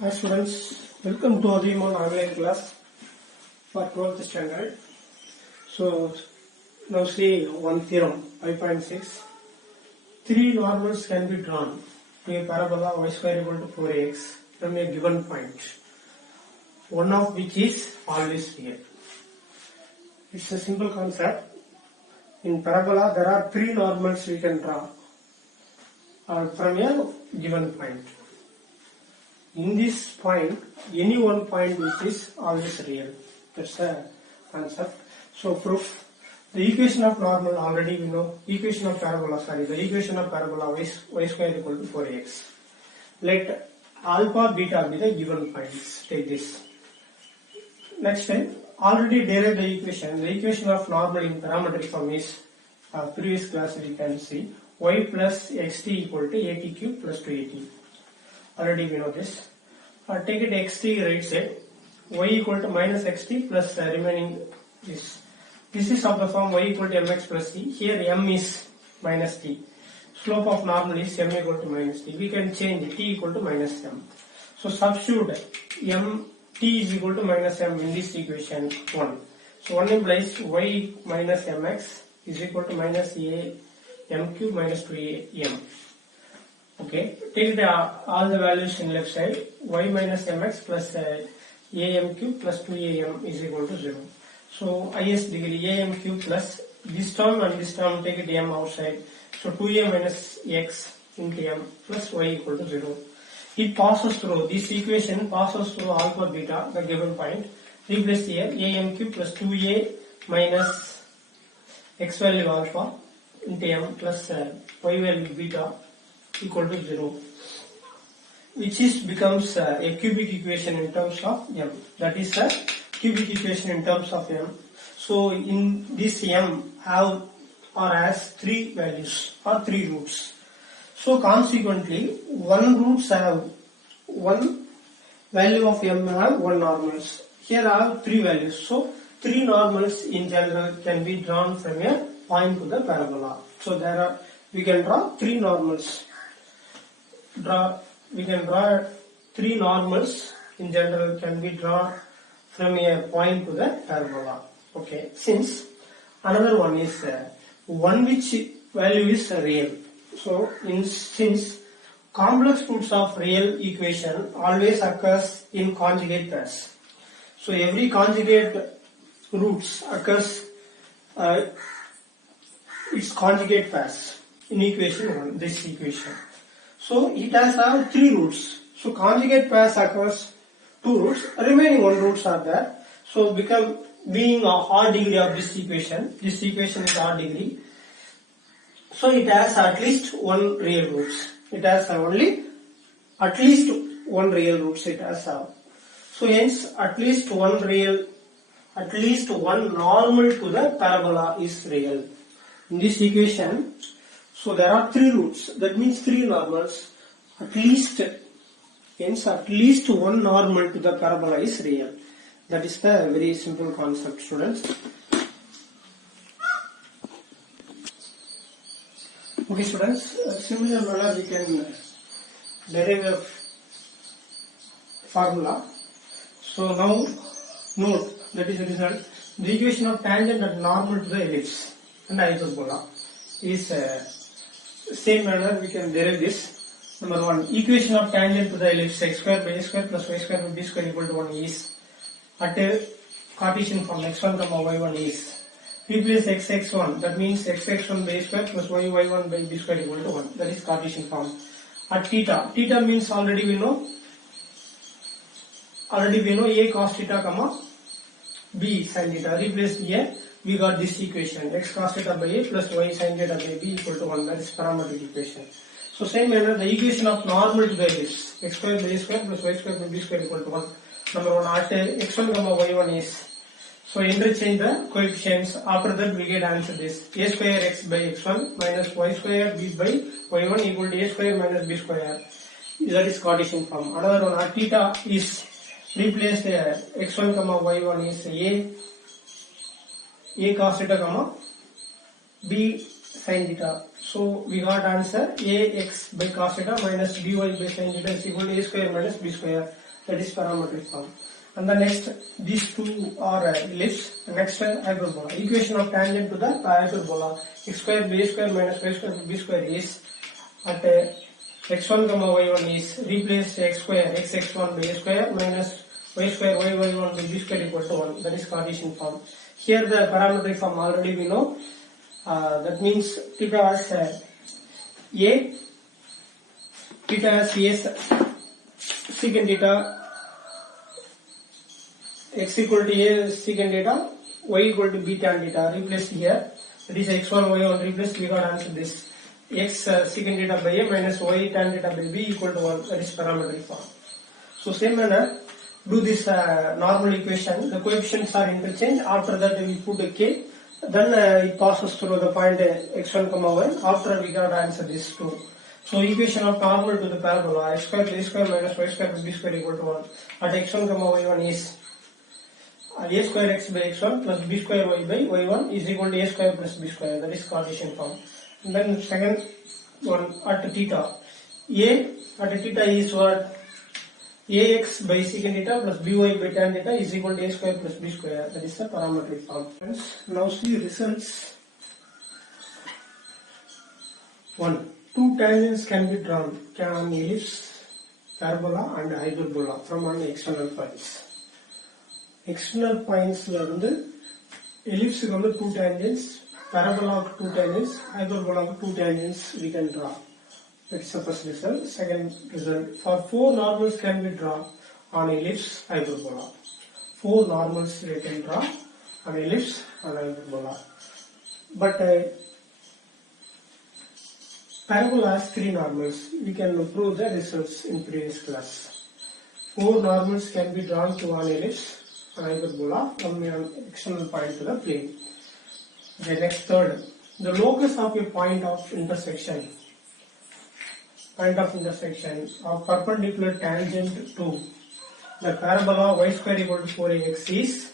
Hi students, welcome to Adimon online class for 12th standard. So now see one theorem 5.6. Three normals can be drawn to a parabola y square equal to 4ax from a given point, one of which is always real. It's a simple concept. In parabola there are three normals we can draw from a given point. In this point, any one point which is always real. That's the concept. So proof. The equation of normal already we know. Equation of parabola, the equation of parabola y square equal to 4ax. Let alpha, beta be the given points. Take this. Next time, already derived the equation. The equation of normal in parametric form is previous class we can see y plus xt equal to at cube plus 2at. Already we know this. Take it xt right side, y equal to minus xt plus remaining this. This is of the form y equal to mx plus c. Here m is minus t. Slope of normal is m equal to minus t. We can change t equal to minus m. So substitute m t is equal to minus m in this equation 1. So 1 implies y minus mx is equal to minus a m cube minus 2a m. Okay, take all the values in left side. Y minus mx plus am cube plus 2am is equal to 0. So highest degree am cube plus this term and this term, take it m outside. So 2a minus x into m plus y equal to 0. It passes through, this equation passes through alpha beta, the given point. Replace here am cube plus 2a minus x value alpha into m plus y value beta equal to 0, which is becomes a cubic equation in terms of m. That is a cubic equation in terms of m. So in this m have or has three values or three roots. So consequently, one roots have one value of m have one normals. Here I have three values. So three normals in general can be drawn from a point to the parabola. So there are, we can draw three normals. We can draw three normals in general can be drawn from a point to the parabola. Okay, since another one is one which value is real. So since complex roots of real equation always occurs in conjugate pairs. So every conjugate roots occurs its conjugate pairs in equation 1, this equation. So it has three roots. So conjugate pairs occurs two roots, remaining one roots are there. So being a odd degree of this equation is odd degree. So it has at least one real roots. It has only at least one real roots it has. So hence at least one normal to the parabola is real. In this equation, so there are three roots, that means three normals, hence at least one normal to the parabola is real. That is the very simple concept, students. Okay students, similar manner we can derive a formula. So now note, that is the result. The equation of tangent and normal to the ellipse and isobola is same manner we can derive this. Number 1, equation of tangent to the ellipse x square by a square plus y square by b square equal to 1 is at a Cartesian form x1 comma y1 is. Replace x1, that means x1 by a square plus y1 by b square equal to 1. That is Cartesian form. At theta means already we know a cos theta comma b sin theta. Replace here, we got this equation x cos theta by a plus y sin theta by b equal to 1. That is parametric equation. So same manner the equation of normal to the ellipse x square by a square plus y square by b square equal to 1. Number 1 at x1 comma y1 is. So interchange the coefficients. After that we get answer this a square x by x1 minus y square b by y1 equal to a square minus b square. That is Cartesian form. Another one at theta is replace x1 comma y1 is a cos theta comma b sin theta. So we got answer ax by cos theta minus by by sin theta is equal to a square minus b square. that is parametric form. And the next, these two are ellipse. Next hyperbola. Equation of tangent to the hyperbola x square b square minus y square b square is at x1 comma y1 is replace x square x1 by a square minus y square y1 by b square equal to 1. That is Cartesian form. Here the parametric form already we know. That means theta as a, theta as a secant theta, x equal to a secant theta, y equal to b tan theta. Replace here. That is x1 y1 replace. We got answer this. X secant theta by a minus y tan theta by b equal to 1. That is parametric form. So same manner, do this normal equation. The coefficients are interchanged. After that we put a k. Then it passes through the point x1 comma y. After we got answer this 2. So equation of normal to the parabola x square b square minus y square by b square equal to 1. At x1 comma y1 is a square x by x1 plus b square y by y1 is equal to a square plus b square. That is Cartesian form. And then second one at theta. A at theta is what? Ax by secant theta plus by by tan theta is equal to a square plus b square. That is the parametric form. Now see results. 1. Two tangents can be drawn on ellipse, parabola and hyperbola from an external points. External points ellipse two tangents, parabola two tangents, hyperbola two tangents we can draw. That's the first result. Second result, for 4 normals can be drawn on ellipse, hyperbola. 4 normals we can draw on ellipse and hyperbola. But parabola has 3 normals. We can prove the results in previous class. 4 normals can be drawn to an ellipse and hyperbola from an external point to the plane. The next third, the locus of a point of intersection of perpendicular tangent to the parabola y square equal to 4ax is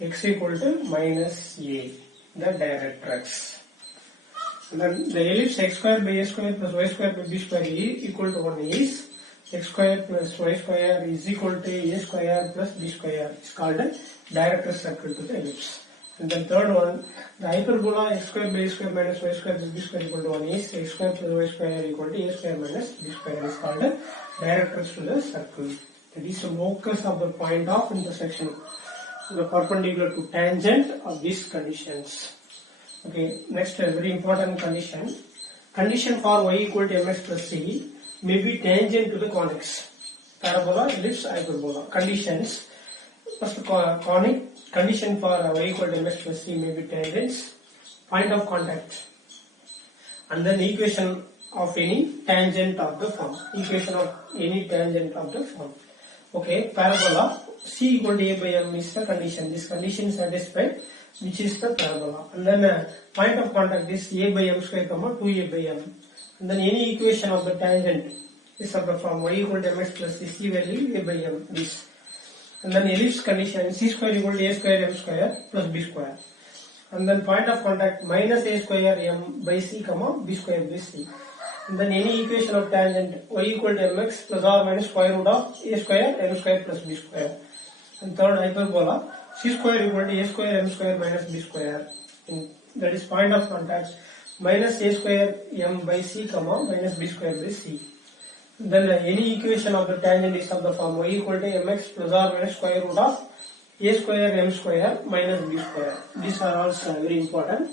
x equal to minus a, the directrix. And then the ellipse x square by a square plus y square by b square equal to 1 is x square plus y square is equal to a square plus b square. It's called a directrix circle to the ellipse. And then third one, the hyperbola x square by a square minus y square plus b square equal to 1 is x square plus y square equal to a square minus b square. Is called a directrix to the circle. That is the locus of the point of intersection, the perpendicular to tangent of these conditions. Okay, next very important condition. Condition for y equal to mx plus c may be tangent to the convex. Parabola, ellipse, hyperbola. Conditions. First conic. Condition for y equal to mx plus c may be tangents. Point of contact. And then equation of any tangent of the form. Equation of any tangent of the form. Okay, parabola. C equal to a by m is the condition. This condition is satisfied, which is the parabola. And then point of contact is a by m square comma 2a by m. And then any equation of the tangent is of the form y equal to mx plus c value a by m is. And then ellipse condition c square equal to a square m square plus b square. And then point of contact minus a square m by c comma b square by c. And then any equation of tangent y equal to mx plus or minus square root of a square m square plus b square. And third hyperbola c square equal to a square m square minus b square. And that is point of contact minus a square m by c comma minus b square by c. Then any equation of the tangent is of the form y equal to mx plus or minus square root of a square m square minus b square. These are also very important.